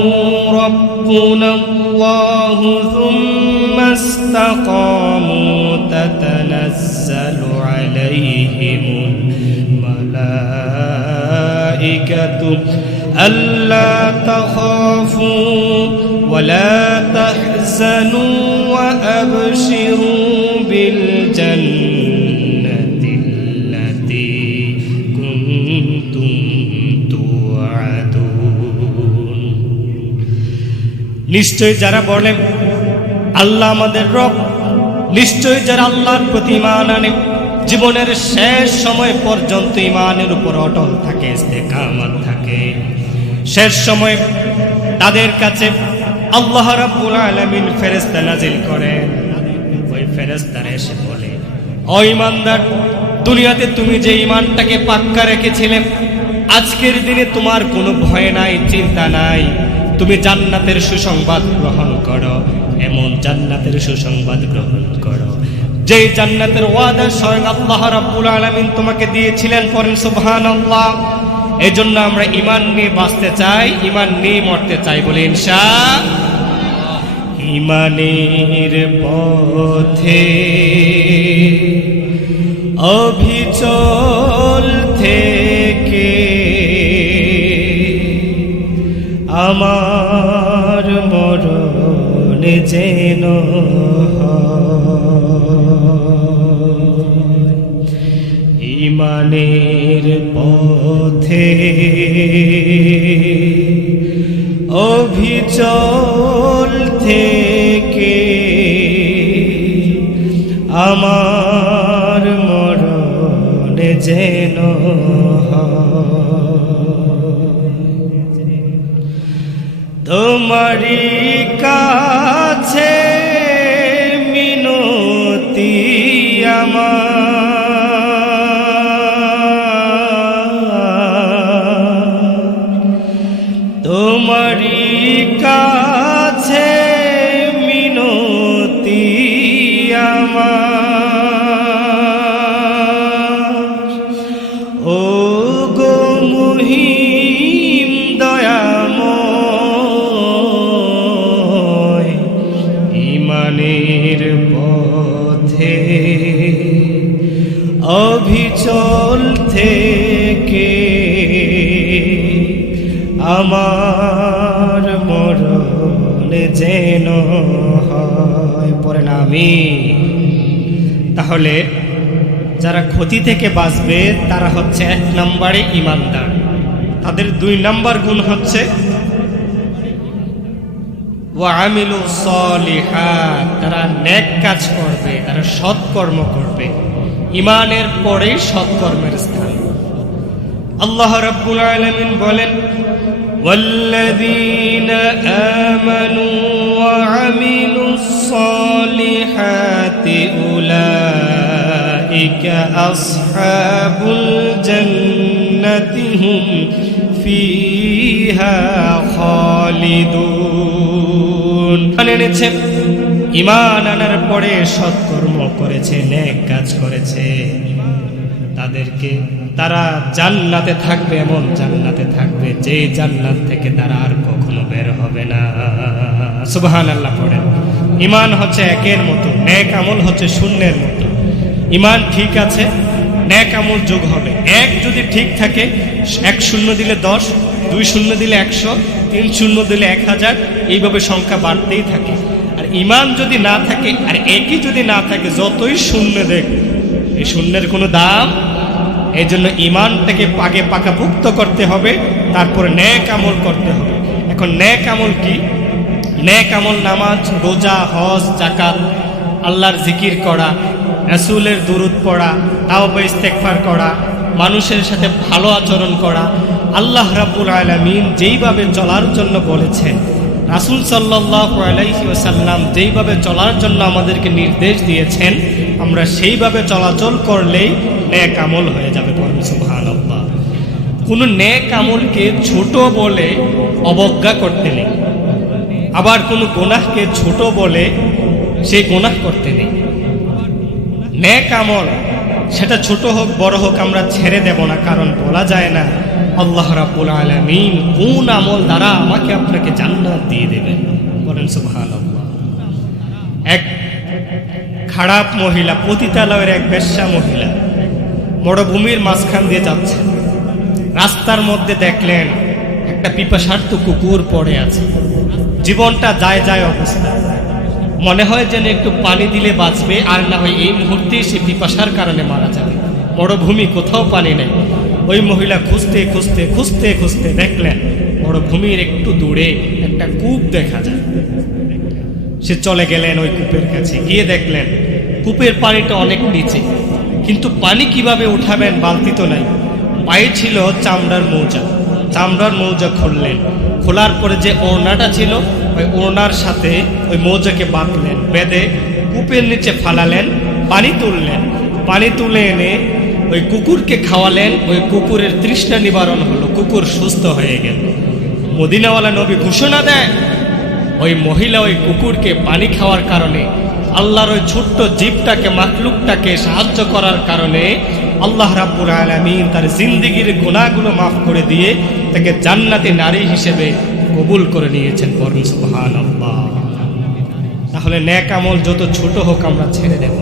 রাব্বুনাল্লাহু সুম্মা ইসতাকামু তাতানাজ্জালু আলাইহিমুল মালাইকাতু আল্লা তাখাফু ওয়া লা তাহজানু ওয়া আবশিরু বিল জান্নাতি আল্লাতী কুনতুম তুআদুন। নিশ্চয় যারা বলে আল্লাহ আমাদের রব, নিশ্চয় যারা আল্লাহর প্রতি ঈমান আনে, জীবনের শেষ সময় পর্যন্ত ঈমানের উপর অটল থাকে, ইস্তেকামত থাকে, শেষ সময় তাদের কাছে আল্লাহ রাব্বুল আলামিন ফেরেশতা নাজিল করেন। ওই ফেরেশতারা এসে বলে, ও ঈমানদার, দুনিয়াতে তুমি যে ঈমানটাকে পাক্কা রেখেছিলে, আজকের দিনে তোমার কোনো ভয় নাই, চিন্তা নাই, তুমি জান্নাতের সুসংবাদ গ্রহণ করো। এমন জান্নাতের সুসংবাদ গ্রহণ করো যেই জান্নাতের ওয়াদা স্বয়ং আল্লাহ রাব্বুল আলামিন তোমাকে দিয়েছিলেন। পড়েন সুবহানাল্লাহ। এজন্য আমরা ঈমান নিয়ে বাঁচতে চাই, ঈমান নিয়ে মরতে চাই, বলে ইনশাআল্লাহ। ঈমানের পথে অবিচল থেকে আমার মরণ যেন ঈমানের পথে অবিচল থেকে আমার মরণ যেন তোমারি কাছে মিনতি আমার, তোমারি কাছে মিনতি আমার, ও গো মুহিম দয়াময়, ঈমানের পথে অবিচল থেকে আমার মরণ যেন হয়। পরে না আমি। তাহলে যারা ক্ষতি থেকে বাঁচবে তারা হচ্ছে 1 নম্বরে ঈমানদার। তাদের 2 নম্বর গুণ হচ্ছে ওয়া আমিলু সলিহাত, তারা নেক কাজ করবে, তারা সৎকর্ম করবে। ঈমানের পরেই সৎকর্মের স্থান। আল্লাহ রাব্বুল আলামিন বলেন, ওয়াল্লাযীনা আমানু ওয়া আমিলুস সলিহাতি উলাইকা আসহাবুল জান্নাতি হুম ফিহা খালিদুন। এনেছে ঈমান আনার পরে সৎকর্ম করেছে, নেক কাজ করেছে, তাদেরকে তারা জান্নাতে থাকবে, এমন জান্নাতে থাকবে যে জান্নাত থেকে তারা আর কখনো বের হবে না। সুবহানাল্লাহ পড়েন। ঈমান হচ্ছে একের মতো, নেক আমল হচ্ছে শূন্যের মতো। ঈমান ঠিক আছে, নেক আমল যোগ হবে। এক যদি ঠিক থাকে, 1 শূন্য দিলে 10, 2 শূন্য দিলে 100, 3 শূন্য দিলে 1000, এইভাবে সংখ্যা বাড়তেই থাকে। আর ঈমান যদি না থাকে, আর একই যদি না থাকে, যতই শূন্য দেখ, এই শূন্যের কোনো দাম। এই জন্য ঈমানটাকে আগে পাকাপুক্ত করতে হবে, তারপরে নেক আমল করতে হবে। এখন নেক আমল কি? নেক আমল নামাজ, রোজা, হজ, যাকাত, আল্লাহর জিকির করা, রাসূলের দুরূদ পড়া, তাওবা ইস্তেগফার করা, মানুষের সাথে ভালো আচরণ করা। আল্লাহ রাব্বুল আলামিন যেইভাবে চলার জন্য বলেছেন, রাসূল সাল্লাল্লাহু আলাইহি ওয়াসাল্লাম যেইভাবে চলার জন্য আমাদেরকে নির্দেশ দিয়েছেন, আমরা সেইভাবে চলাচল করলেই নেক আমল হয়ে যাবে। বলুন সুবহানাল্লাহ। কোনো নেক আমলকে ছোট বলে অবজ্ঞা করতে নেই, আবার কোনো গুনাহকে ছোট বলে সেই গুনাহ করতে নেই। নেক আমল সেটা ছোট হোক বড় হোক আমরা ছেড়ে দেব না, কারণ বলা যায় না আল্লাহ রাব্বুল আলামিন কোন আমল দ্বারা আমাকে আপনাকে জান্নাত দিয়ে দেবেন। বলেন সুবহানাল্লাহ। এক খারাপ মহিলা, পতিতালয়ের এক বেশ্যা মহিলা, মরুভূমির মাঝখান দিয়ে যাচ্ছে। রাস্তার মধ্যে দেখলেন একটা পিপাসার্ত কুকুর পড়ে আছে, জীবনটা যায় যায় অবস্থা। মনে হয় যেন একটু পানি দিলে বাঁচবে, আর না হয় এই মুহূর্তে সে পিপাসার কারণে মারা যাবে। মরুভূমি, কোথাও পানি নেই। ওই মহিলা খুঁজতে খুঁজতে খুঁজতে খুঁজতে দেখলেন মরুভূমির একটু দূরে একটা কূপ দেখা যায়। সে চলে গেলেন ওই কূপের কাছে, গিয়ে দেখলেন কূপের পানিটা অনেক নিচে, কিন্তু পানি কিভাবে উঠাবেন, বালতি তো নাই। পায়ে ছিল চামড়ার মৌজা, চামড়ার মৌজা খুললেন। খোলার পরে যে ওড়নাটা ছিল, ওই ওড়নার সাথে ওই মৌজাকে বাঁধলেন, বেঁধে কূপের নিচে ফালালেন, পানি তুললেন। পানি তুলে এনে ওই কুকুরকে খাওয়ালেন। ওই কুকুরের তৃষ্ণা নিবারণ হলো, কুকুর সুস্থ হয়ে গেল। মদিনাওয়ালা নবী ঘোষণা দেয়, ওই মহিলা ওই কুকুরকে পানি খাওয়ার কারণে, আল্লাহর ওই ছোট্ট জীবটাকে, মাখলুকটাকে সাহায্য করার কারণে আল্লাহ রাব্বুল আলামিন তার জিন্দেগির গুনাহগুলো মাফ করে দিয়ে তাকে জান্নাতি নারী হিসেবে কবুল করে নিয়েছেন। বলুন সুবহানাল্লাহ। তাহলে নেক আমল যত ছোট হোক আমরা ছেড়ে দেব।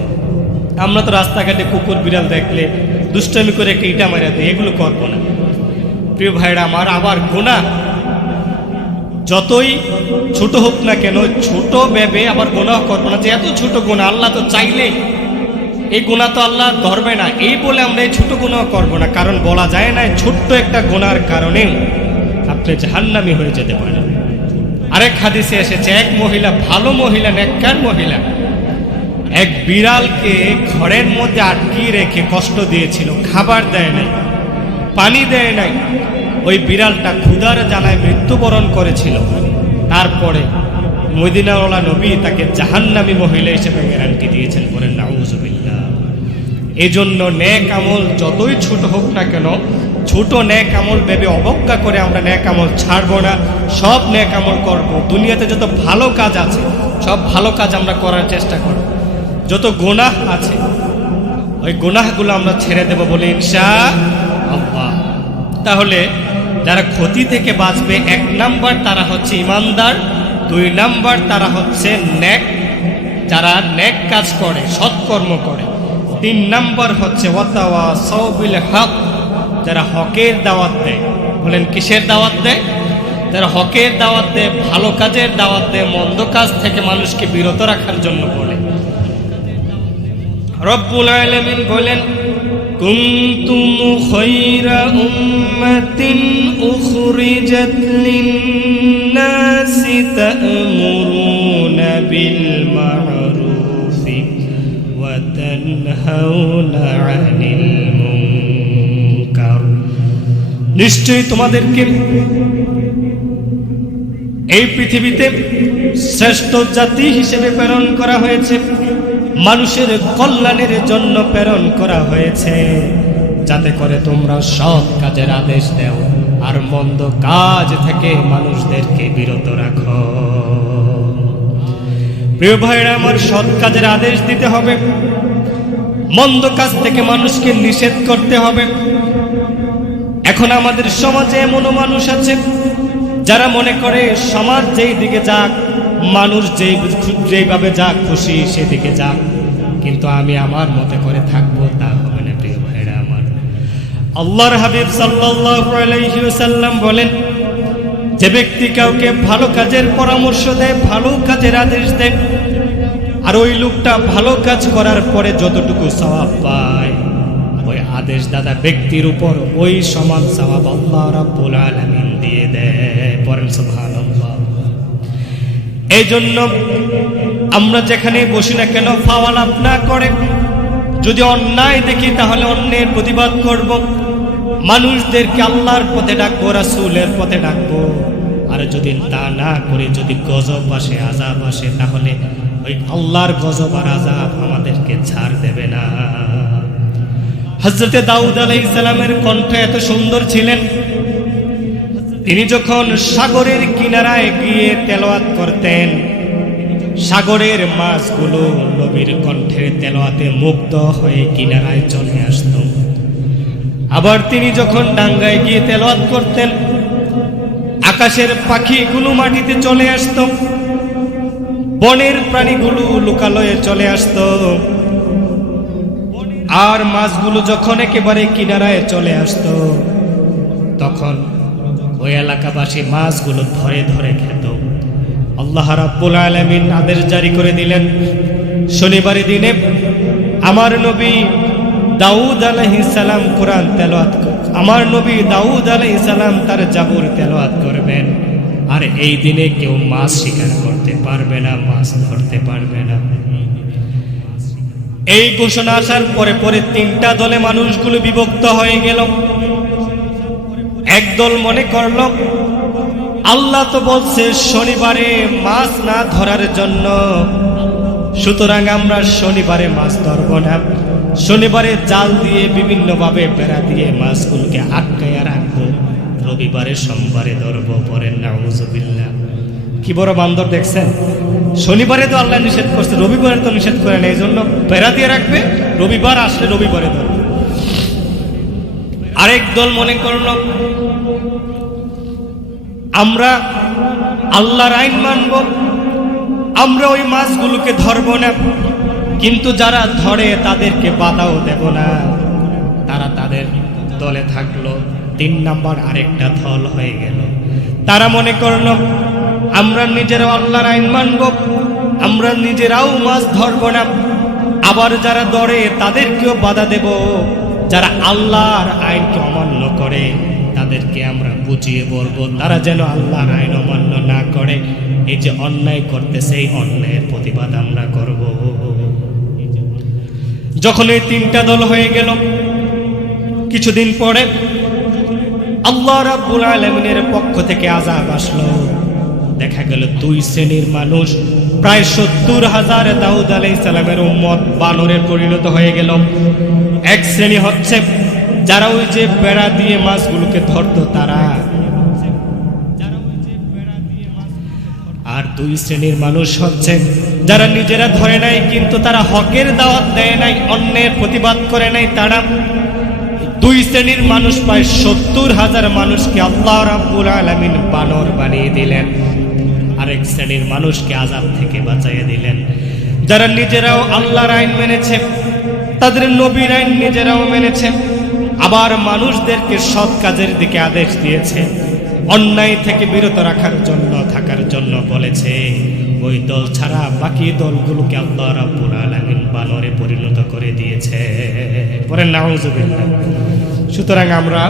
আমরা তো রাস্তাঘাটে কুকুর বিড়াল দেখলে দুষ্টামি করে একটা ইটা মারা দিই, এগুলো করবো না। প্রিয় ভাইরা আমার, আবার গুনাহ যতই ছোট হোক না কেন, ছোট ভেবে আবার গুনাহ করবো না যে এত ছোট গুনাহ, আল্লাহ তো চাইলে এই গুনাহ তো আল্লাহ ধরবে না, এই বলে আমরা এই ছোট গুনাহ করবো না। কারণ বলা যায় না ছোট্ট একটা গুনার কারণে আপনি জাহান্নামী হয়ে যেতে পারেন। আরেক হাদিসে এসেছে, এক মহিলা, ভালো মহিলা, নেককার মহিলা, এক বিড়ালকে ঘরের মধ্যে আটকিয়ে রেখে কষ্ট দিয়েছিল, খাবার দেয় নাই, পানি দেয় নাই। ওই বিড়ালটা ক্ষুধার জ্বালায় মৃত্যুবরণ করেছিল। তারপরে মদিনাওয়ালা নবী তাকে জাহান্নামী মহিলা হিসেবে গ্যারান্টি দিয়েছেন। বলেন নাউযুবিল্লাহ। এই জন্য নেক আমল যতই ছোট হোক না কেন, ছোট নেক আমল ভেবে অবজ্ঞা করে আমরা নেক আমল ছাড়বো না, সব নেক আমল করব। দুনিয়াতে যত ভালো কাজ আছে সব ভালো কাজ আমরা করার চেষ্টা করব। যত গুনাহ আছে ওই গুনাহগুলো আমরা ছেড়ে দেব বলে ইনশাআল্লাহ। তাহলে যারা ক্ষতি থেকে বাঁচবে, 1 নাম্বার তারা হচ্ছে ইমানদার, 2 নাম্বার তারা হচ্ছে নেক, যারা নেক কাজ করে, সৎকর্ম করে, 3 নাম্বার হচ্ছে ওয়াতাওয়াসাউ বিল হক, যারা হকের দাওয়াত দেয়। বলেন কিসের দাওয়াত দেয়? যারা হকের দাওয়াত দেয়, ভালো কাজের দাওয়াত দেয়, মন্দ কাজ থেকে মানুষকে বিরত রাখার জন্য বলে। রব্বুল আলামিন বলেন, কুনতুম খায়রা উম্মাতিন উখরিজাত লিন-নাসি তা'মুরুনা বিল মা'রুফি ওয়া তানহাউনা 'আনিল মুনকার। নিশ্চয়ই তোমাদেরকে এই পৃথিবীতে শ্রেষ্ঠ জাতি হিসেবে প্রেরণ করা হয়েছে, মানুষের কল্যাণের জন্য প্রেরণ করা হয়েছে, যাতে করে তোমরা সৎ কাজের আদেশ দাও আর মন্দ কাজ থেকে মানুষদেরকে বিরত রাখো। প্রিয় ভাইরা আমার, সৎ কাজের আদেশ দিতে হবে, মন্দ কাজ থেকে মানুষকে নিষেধ করতে হবে। এখন আমাদের সমাজে এমনও মানুষ আছে যারা মনে করে সমাজ যেই দিকে যাক মানুষ যেইভাবে যাক খুশি সেদিকে যাক, কিন্তু আমি আমার মতে করে থাকবো, তা হবে না প্রিয় ভাইরা আমার। আল্লাহর হাবিব সাল্লাল্লাহু আলাইহি ওয়াসাল্লাম বলেন, যে ব্যক্তি কাউকে ভালো কাজের পরামর্শ দেয়, ভালো কাজের আদেশ দেয়, আর ওই লোকটা ভালো কাজ করার পরে যতটুকু সওয়াব পায়, ওই আদেশদাতা ব্যক্তির উপর ওই সমান সওয়াব আল্লাহ রাব্বুল আলামিন দিয়ে দেয়। পড়েন সুবহানাল্লাহ। এই জন্য আমরা যেখানে বসি না কেন ফাওয়া লাভ না করে, যদি অন্যায় দেখি তাহলে অন্যের প্রতিবাদ করব, মানুষদেরকে আল্লাহর পথে ডাকবো, রাসূলের পথে ডাকবো। আর যদি তা না করে যদি গজব আসে, আযাব আসে, তাহলে ওই আল্লাহর গজব আর আযাব আমাদেরকে ছাড় দেবে না। হযরতে দাউদ আলাইহিস সালামের কণ্ঠ এত সুন্দর ছিলেন, তিনি যখন সাগরের কিনারায় গিয়ে তেলাওয়াত করতেন, সাগরের মাছগুলো নবীর কণ্ঠের তেলাওয়াতে মুগ্ধ হয়ে কিনারায় চলে আসত। আবার তিনি যখন ডাঙ্গায় গিয়ে তেলাওয়াত করতেন, আকাশের পাখিগুলো মাটিতে চলে আসত, বনের প্রাণীগুলো লোকালয়ে চলে আসত। আর মাছগুলো যখন একেবারে কিনারায় চলে আসত, তখন ওই এলাকাবাসী মাছগুলো ধরে ধরে খেত। আল্লাহ রাব্বুল আলামিন আদেশ জারি করে দিলেন, শনিবারের দিনে আমার নবী দাউদ আলাইহিস সালাম কোরআন তেলাওয়াত, আমার নবী দাউদ আলাইহিস সালাম তার জাবুর তেলাওয়াত করবেন, আর এই দিনে কেউ মাছ শিকার করতে পারবে না, মাছ ধরতে পারবে না। এই ঘোষণা আসার পরে পরে তিনটা দলে মানুষগুলো বিভক্ত হয়ে গেল। একদল মনে করল, আল্লাহ তো বলছে শনিবারে মাছ না ধরার জন্য, সুতরাং আমরা শনিবারে মাছ ধরব না, শনিবারে জাল দিয়ে বিভিন্নভাবে বেড়া দিয়ে মাছগুলোকে আটকাইয়া রাখবো, রবিবারে সোমবারে ধরবো। পরে নাউযুবিল্লাহ, কি বড় বান্দর দেখছেন! শনিবারে তো আল্লাহ নিষেধ করছে, রবিবারে তো নিষেধ করে না, এই জন্য বেড়া দিয়ে রাখবে, রবিবার আসলে রবিবারে ধরবে। আরেক দল মনে করল, আমরা আল্লাহর আইন মানব, আমরা ওই মাছগুলোকে ধরব না, কিন্তু যারা ধরে তাদেরকে বাধাও দেব না। তারা তাদের দলে থাকলো। 3 নাম্বার আরেকটা দল হয়ে গেল। তারা মনে করল, আমরা নিজেরাও আল্লাহর আইন মানব, আমরা নিজেরাও মাছ ধরব না, আবার যারা ধরে তাদেরকেও বাধা দেব। যারা আল্লাহর আইনকে অমান্য করে তাদেরকে আমরা বুঝিয়ে বলবো, তারা যেন আল্লাহর আইন অমান্য না করে। এই যে অন্যায় করতেছে, এই অন্যায়ের প্রতিবাদ আমরা করব। যখন এই 3টা দল হয়ে গেল, কিছুদিন পরে আল্লাহ রাব্বুল আলামিনের পক্ষ থেকে আযাব আসলো। দেখা গেল 2 শ্রেণীর মানুষ, প্রায় 70,000 দাউদ আলাইহিস সালামের উম্মত বানরে পরিণত হয়ে গেল। এক শ্রেণী হচ্ছে যারা ওই যে বেড়া দিয়ে মাছগুলোকে ধরতো তারা, আর 2 শ্রেণীর মানুষ হচ্ছে যারা নিজেরা ধরে নাই, কিন্তু তারা হকের দাওয়াত দেয় নাই, অন্যের প্রতিবাদ করে নাই। তারা 2 শ্রেণীর মানুষ, প্রায় 70,000 মানুষকে আল্লাহ রাব্বুল আলামিন বানর বানিয়ে দিলেন। আরেক শ্রেণীর মানুষকে আযাব থেকে বাঁচাইয়া দিলেন, যারা নিজেরাও আল্লাহর আইন মেনেছে, তাদের নবীর আইন নিজেরাও মেনেছে, আবার মানুষদেরকে সৎ কাজের দিকে আদেশ দিয়েছে, অন্যায় থেকে বিরত রাখার জন্য থাকার জন্য বলেছে। ওই দল ছাড়া বাকি দলগুলোকে আল্লাহ রাব্বুল আলামিন বানরে পরিণত করে দিয়েছে। পরে নাউযুবিল্লাহ। সুতরাং আমরা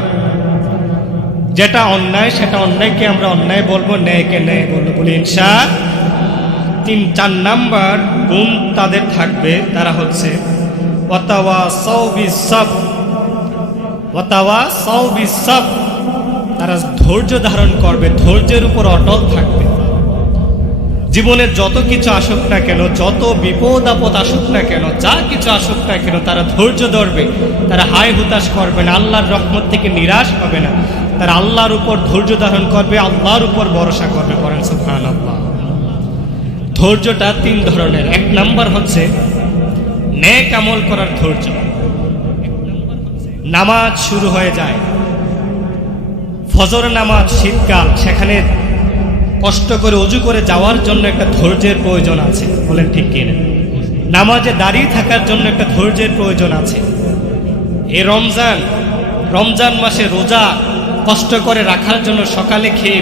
যেটা অন্যায় সেটা অন্যায়কে আমরা অন্যায় বলবো, ন্যায়কে ন্যায় বলবো বলি ইনশাআল্লাহ। 4 নাম্বার গুণ তাদের থাকবে, তারা হচ্ছে ওয়াতাওয়াসাউ বিস-সাবর, ওয়াতাওয়াসাউ বিস-সাবর। তারা ধৈর্য ধারণ করবে, ধৈর্যের উপর অটল থাকবে। জীবনের যত কিছু আসুক না কেন, যত বিপদ আপদ আসুক না কেন, যা কিছু আসুক না কেন, তারা ধৈর্য ধরবে, তারা হায় হুতাশ করবে না, আল্লাহর রহমত থেকে নিরাশ হবে না। তারা আল্লাহর উপর ধৈর্য ধারণ করবে, আল্লাহর উপর ভরসা করবে। পড়েন সুবহানাল্লাহ। ধৈর্যটা 3 ধরনের। 1 নাম্বার হচ্ছে নেক আমল করার ধৈর্য। নামাজ শুরু হয়ে যায়, ফজর নামাজ, শীতকাল, সেখানে কষ্ট করে অজু করে যাওয়ার জন্য একটা ধৈর্যের প্রয়োজন আছে, বলেন ঠিক কিনা? নামাজে দাঁড়িয়ে থাকার জন্য একটা ধৈর্যের প্রয়োজন আছে। এই রমজান মাসে রোজা কষ্ট করে রাখার জন্য সকালে খেয়ে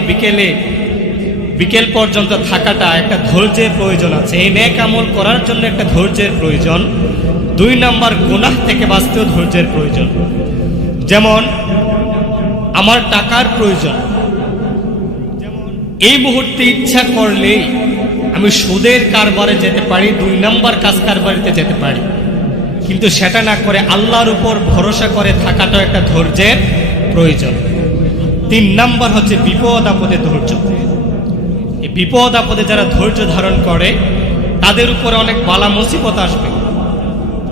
বিকেল পর্যন্ত থাকাটা একটা ধৈর্যের প্রয়োজন আছে। এই নেক আমল করার জন্য একটা ধৈর্যের প্রয়োজন। 2 নাম্বার, গুনাহ থেকে বাঁচতেও ধৈর্যের প্রয়োজন। যেমন আমার টাকার প্রয়োজন, এই মুহূর্তে ইচ্ছা করলেই আমি সুদের কারবারে যেতে পারি, 2 নাম্বার কাজ কারবারিতে যেতে পারি, কিন্তু সেটা না করে আল্লাহর উপর ভরসা করে থাকাটাও একটা ধৈর্যের প্রয়োজন। 3 নাম্বার হচ্ছে বিপদ আপদে ধৈর্য। এই বিপদ আপদে যারা ধৈর্য ধারণ করে তাদের উপরে অনেক বালা মুসিবত আসবে,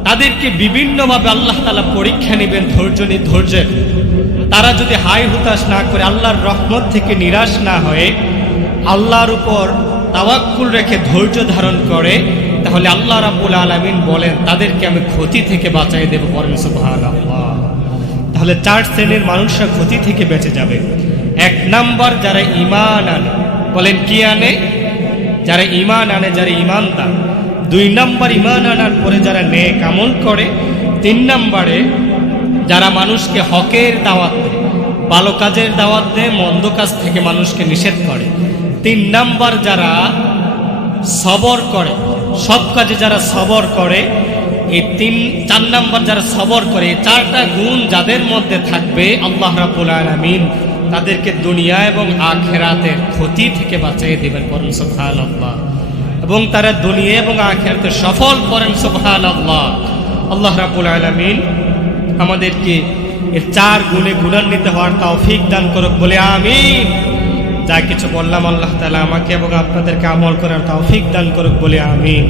তাদেরকে বিভিন্নভাবে আল্লাহ তাআলা পরীক্ষা নেবেন ধৈর্যের। তারা যদি হাই হুতাশ না করে আল্লাহর রহমত থেকে নিরাশ না হয়ে আল্লাহর উপর তাওয়াক্কুল রেখে ধৈর্য ধারণ করে, তাহলে আল্লাহ রাব্বুল আলামিন বলেন তাদেরকে আমি ক্ষতি থেকে বাঁচাই দেব। বলেন সুবহানাল্লাহ। তাহলে 4 শ্রেণীর মানুষরা ক্ষতি থেকে বেঁচে যাবে। 1 নাম্বার, যারা ঈমান আনে। বলেন কি আনে? যারা ঈমান আনে, যারা ঈমানদার। 2 নাম্বার, ঈমান আনার পরে যারা নেক আমল করে। 3 নাম্বারে যারা মানুষকে হকের দাওয়াত দেয়, ভালো কাজের দাওয়াত দেয়, মন্দ কাজ থেকে মানুষকে নিষেধ করে। 3 নাম্বার, যারা সবর করে, সব কাজে যারা সবর করে। এই 4 নাম্বার যারা সবর করে, 4টা গুণ যাদের মধ্যে থাকবে আল্লাহ রাব্বুল আলামিন তাদেরকে দুনিয়া এবং আখিরাতের ক্ষতি থেকে বাঁচিয়ে দিবেন। পড়েন সুবহানাল্লাহ। এবং তারা দুনিয়া এবং আখিরাতে সফল করেন। সুবহানাল্লাহ। আল্লাহ রাব্বুল আলামিন আমাদেরকে এর 4 গুণে গুণান্বিত হওয়ার তৌফিক দান করুক, বলে আমিন। যা কিছু বললাম আল্লাহ তাআলা আমাকে এবং আপনাদেরকে আমল করার তৌফিক দান করুক, বলে আমিন।